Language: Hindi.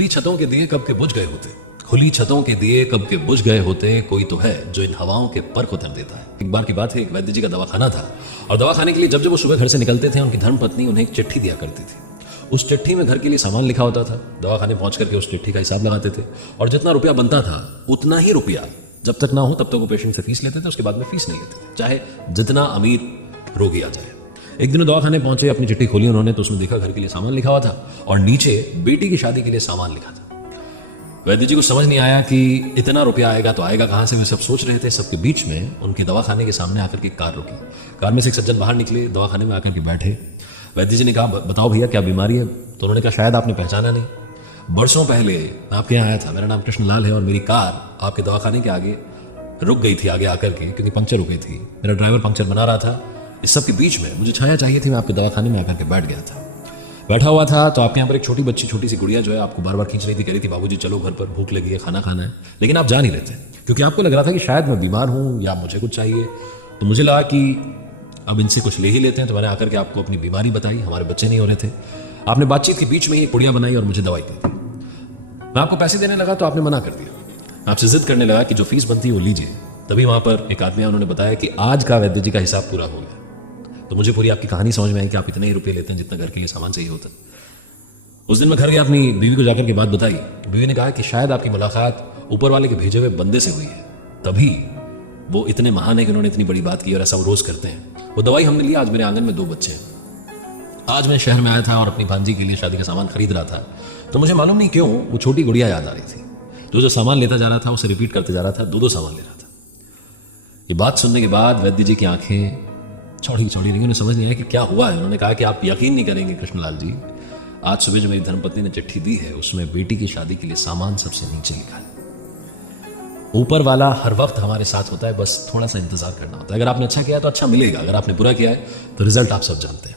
खुली छतों के दिए कब के बुझ गए होते, खुली छतों के दिए कब के बुझ गए होते, कोई तो है जो इन हवाओं के पर्ख उतर देता है। एक बार की बात है, एक वैद्य जी का दवाखाना था और दवाखाने के लिए जब जब वो सुबह घर से निकलते थे, उनकी धर्मपत्नी उन्हें एक चिट्ठी दिया करती थी। उस चिट्ठी में घर के लिए सामान लिखा होता था। दवाखाने पहुंच करके उस चिट्ठी का हिसाब लगाते थे और जितना रुपया बनता था उतना ही रुपया, जब तक ना हो तब तक वो पेशेंट से फीस लेते थे, उसके बाद में फीस नहीं लेते थे, चाहे जितना अमीर रोगी आ जाए। एक दिन दवाखाने पहुंचे, अपनी चिट्ठी खोली उन्होंने तो उसमें देखा घर के लिए सामान लिखा हुआ था और नीचे बेटी की शादी के लिए सामान लिखा था। वैद्य जी को समझ नहीं आया कि इतना रुपया आएगा तो आएगा कहां से। वे सब सोच रहे थे, सबके बीच में उनके दवाखाने के सामने आकर के कार रुकी। कार में से एक सज्जन बाहर निकले, दवाखाने में आकर के बैठे। वैद्य जी ने कहा, बताओ भैया क्या बीमारी है? तो उन्होंने कहा, शायद आपने पहचाना नहीं, बरसों पहले मैं आपके यहाँ आया था, मेरा नाम कृष्णलाल है और मेरी कार आपके दवाखाने के आगे रुक गई थी, आगे आकर के, क्योंकि पंक्चर हो गई थी। मेरा ड्राइवर पंक्चर बना रहा था। इस सब के बीच में मुझे छाया चाहिए थी, मैं आपके दवाखाने में आकर के बैठ गया था। बैठा हुआ था तो आपके यहाँ पर एक छोटी बच्ची, छोटी सी गुड़िया जो है आपको बार बार खींच रही थी, कह रही थी बाबूजी चलो घर पर, भूख लगी है, खाना खाना है। लेकिन आप जा नहीं रहे थे क्योंकि आपको लग रहा था कि शायद मैं बीमार हूँ या मुझे कुछ चाहिए। तो मुझे लगा कि अब इनसे कुछ ले ही लेते हैं, तो मैंने आकर के आपको अपनी बीमारी बताई। हमारे बच्चे नहीं हो रहे थे। आपने बातचीत के बीच में ही पुड़िया बनाई और मुझे दवाई दी। मैं आपको पैसे देने लगा तो आपने मना कर दिया। आपसे जिद करने लगा कि जो फीस बनती है वो लीजिए। तभी वहां पर एक आदमी, उन्होंने बताया कि आज का वैद्य जी का हिसाब पूरा हो गया। तो मुझे पूरी आपकी कहानी समझ में आई कि आप इतने ही रुपये लेते हैं जितना घर के लिए सामान चाहिए होता है। उस दिन मैं घर गया, अपनी बीवी को जाकर के बात बताई। बीवी ने कहा कि शायद आपकी मुलाकात ऊपर वाले के भेजे हुए बंदे से हुई है, तभी वो इतने महान है कि उन्होंने इतनी बड़ी बात की और ऐसा वो रोज करते हैं। वो दवाई हमने ली। आज मेरे आंगन में 2 बच्चे हैं। आज मैं शहर में आया था और अपनी भांजी के लिए शादी का सामान खरीद रहा था, तो मुझे मालूम नहीं क्यों वो छोटी गुड़िया याद आ रही थी। जो सामान लेता जा रहा था उसे रिपीट करते जा रहा था, 2 सामान ले रहा था। ये बात सुनने के बाद वैद्य जी की आंखें चौड़ी चौड़ी रही। उन्हें समझ नहीं आया कि क्या हुआ है। उन्होंने कहा कि आप यकीन नहीं करेंगे कृष्णलाल जी, आज सुबह जो मेरी धर्मपत्नी ने चिट्ठी दी है उसमें बेटी की शादी के लिए सामान सबसे नीचे लिखा है। ऊपर वाला हर वक्त हमारे साथ होता है, बस थोड़ा सा इंतजार करना होता है। अगर आपने अच्छा किया तो अच्छा मिलेगा, अगर आपने बुरा किया है तो रिजल्ट आप सब जानते हैं।